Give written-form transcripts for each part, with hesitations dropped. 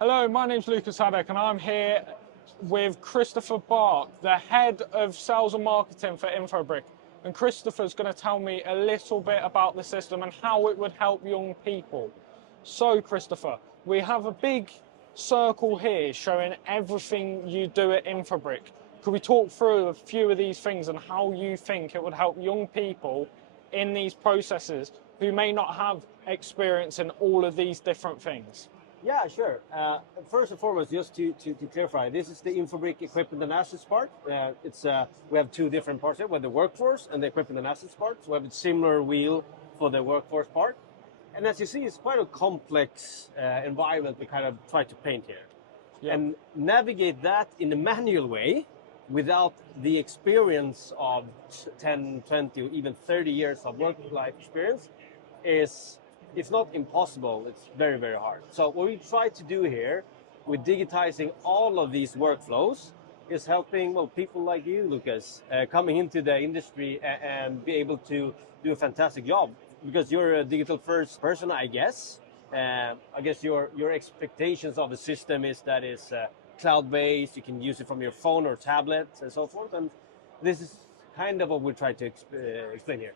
Hello, my name's Lucas Haddock and I'm here with Christopher Bark, the head of sales and marketing for Infobric. And Christopher's going to tell me a little bit about the system and how it would help young people. So Christopher, we have a big circle here showing everything you do at Infobric. Could we talk through a few of these things and how you think it would help young people in these processes who may not have experience in all of these different things? Yeah, sure. First and foremost, just to clarify, this is the Infobric equipment and assets part. We have two different parts here. We have the workforce and the equipment and assets part. So we have a similar wheel for the workforce part. And as you see, it's quite a complex environment we kind of try to paint here. Yeah. And navigate that in a manual way without the experience of 10, 20, or even 30 years of work life experience is, if not impossible, it's very, very hard. So what we try to do here with digitizing all of these workflows is helping, well, people like you, Lucas, coming into the industry and be able to do a fantastic job. Because you're a digital first person, I guess. I guess your expectations of the system is that it's cloud-based, you can use it from your phone or tablet and so forth. And this is kind of what we try to explain here.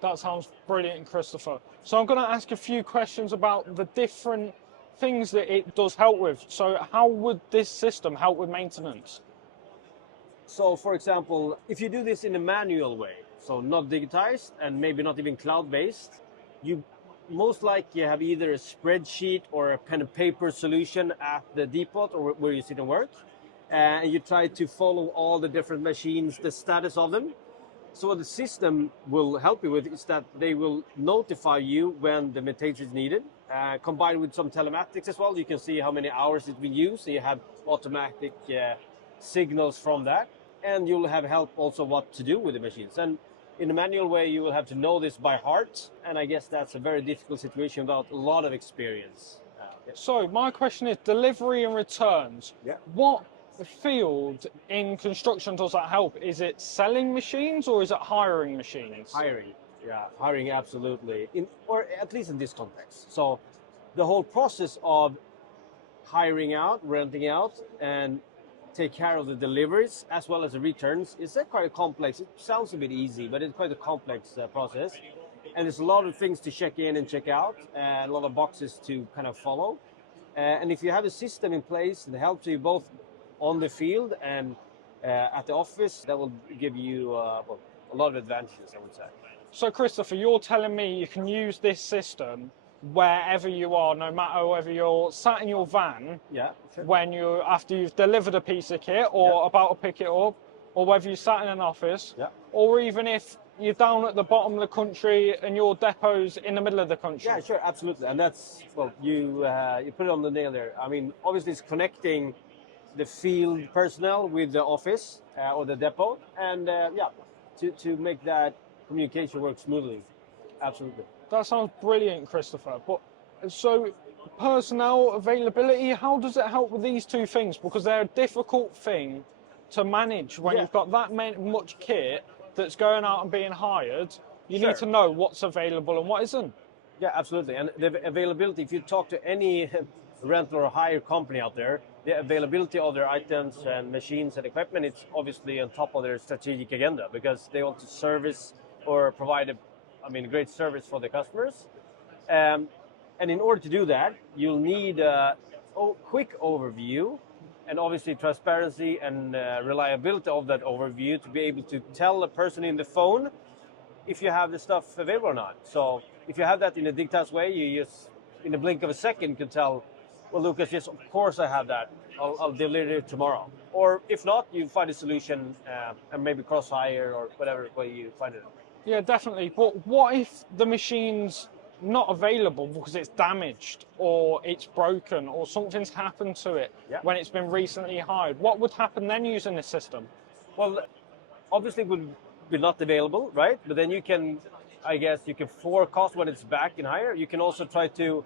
That sounds brilliant, Christopher. So I'm going to ask a few questions about the different things that it does help with. So how would this system help with maintenance? So for example, if you do this in a manual way, so not digitized and maybe not even cloud-based, you most likely have either a spreadsheet or a pen and paper solution at the depot or where you sit and work. And you try to follow all the different machines, the status of them. So what the system will help you with is that they will notify you when the maintenance is needed, combined with some telematics as well. You can see how many hours it's been used, so you have automatic signals from that. And you'll have help also what to do with the machines. And in a manual way, you will have to know this by heart. And I guess that's a very difficult situation without a lot of experience. So my question is delivery and returns. Yeah. What field in construction does that help? Is it selling machines or is it hiring machines? Hiring, yeah, hiring absolutely, or at least in this context. So the whole process of hiring out, renting out, and take care of the deliveries as well as the returns is quite complex. It sounds a bit easy, but it's quite a complex process. And there's a lot of things to check in and check out, and a lot of boxes to kind of follow. And if you have a system in place that helps you both on the field and at the office, that will give you a lot of advantages, I would say. So Christopher, you're telling me you can use this system wherever you are, no matter whether you're sat in your van, Yeah, sure. when after you've delivered a piece of kit or about to pick it up, or whether you sat in an office, or even if you're down at the bottom of the country and your depot's in the middle of the country. Yeah, sure, absolutely. And that's, well, you put it on the nail there. I mean, obviously it's connecting the field personnel with the office or the depot, and to make that communication work smoothly. Absolutely. That sounds brilliant, Christopher. But so personnel availability, how does it help with these two things? Because they're a difficult thing to manage when you've got that much kit that's going out and being hired. You need to know what's available and what isn't. Yeah, absolutely. And the availability, if you talk to any rental or hire company out there, the availability of their items and machines and equipment, it's obviously on top of their strategic agenda because they want to service or provide a great service for the customers. And in order to do that, you'll need a quick overview and obviously transparency and reliability of that overview to be able to tell the person in the phone if you have the stuff available or not. So if you have that in a digitized way, you just, in a blink of a second, can tell, well, Lucas, yes, of course I have that. I'll deliver it tomorrow. Or if not, you find a solution and maybe cross-hire or whatever way you find it. Yeah, definitely. But what if the machine's not available because it's damaged or it's broken or something's happened to it when it's been recently hired? What would happen then using this system? Well, obviously it would be not available, right? But then you can, I guess, you can forecast when it's back in hire. You can also try to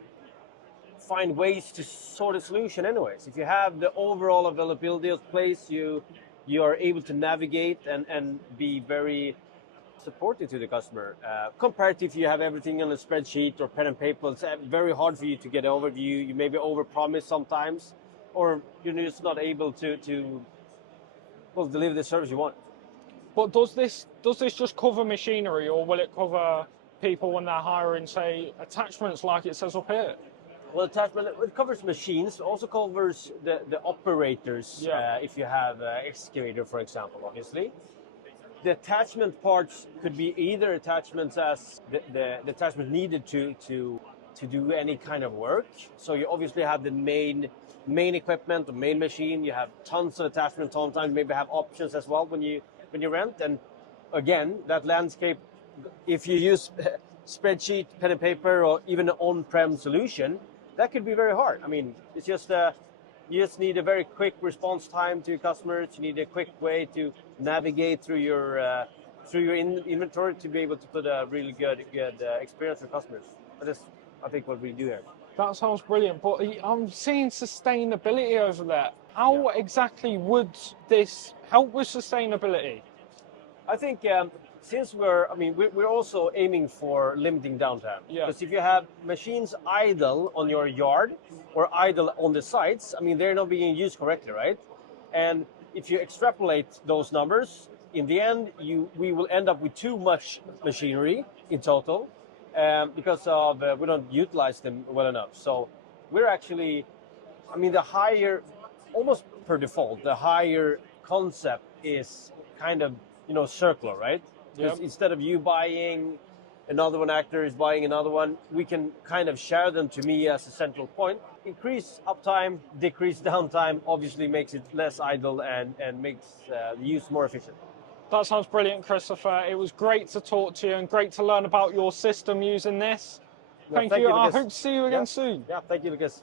find ways to sort a solution anyways. If you have the overall availability of place, you are able to navigate and be very supportive to the customer. Compared to if you have everything on a spreadsheet or pen and paper, it's very hard for you to get an overview. You maybe overpromise sometimes, or you're just not able to well, deliver the service you want. But does this just cover machinery, or will it cover people when they're hiring, say, attachments like it says up here? Well, attachment, it covers machines, also covers the operators, Yeah. if you have an excavator, for example, obviously. The attachment parts could be either attachments as the attachment needed to do any kind of work. So you obviously have the main equipment, the main machine, you have tons of attachments, sometimes you maybe have options as well when you rent. And again, that landscape, if you use spreadsheet, pen and paper, or even an on-prem solution, that could be very hard. I mean, it's just you just need a very quick response time to your customers. You need a quick way to navigate through your inventory to be able to put a really good experience for customers. That's, I think, what we do here. That sounds brilliant, but I'm seeing sustainability over there. How exactly would this help with sustainability? I think since we're also aiming for limiting downtime. Yeah. Because if you have machines idle on your yard or idle on the sites, I mean, they're not being used correctly, right? And if you extrapolate those numbers, in the end, we will end up with too much machinery in total because of we don't utilize them well enough. So we're actually, I mean, the higher, almost per default, the higher concept is kind of, circular, right? Because instead of you buying another one, actor is buying another one, we can kind of share them to me as a central point. Increase uptime, decrease downtime, obviously makes it less idle and makes the use more efficient. That sounds brilliant, Christopher. It was great to talk to you and great to learn about your system using this. Thank you. I hope to see you again soon. Yeah, thank you, Lucas.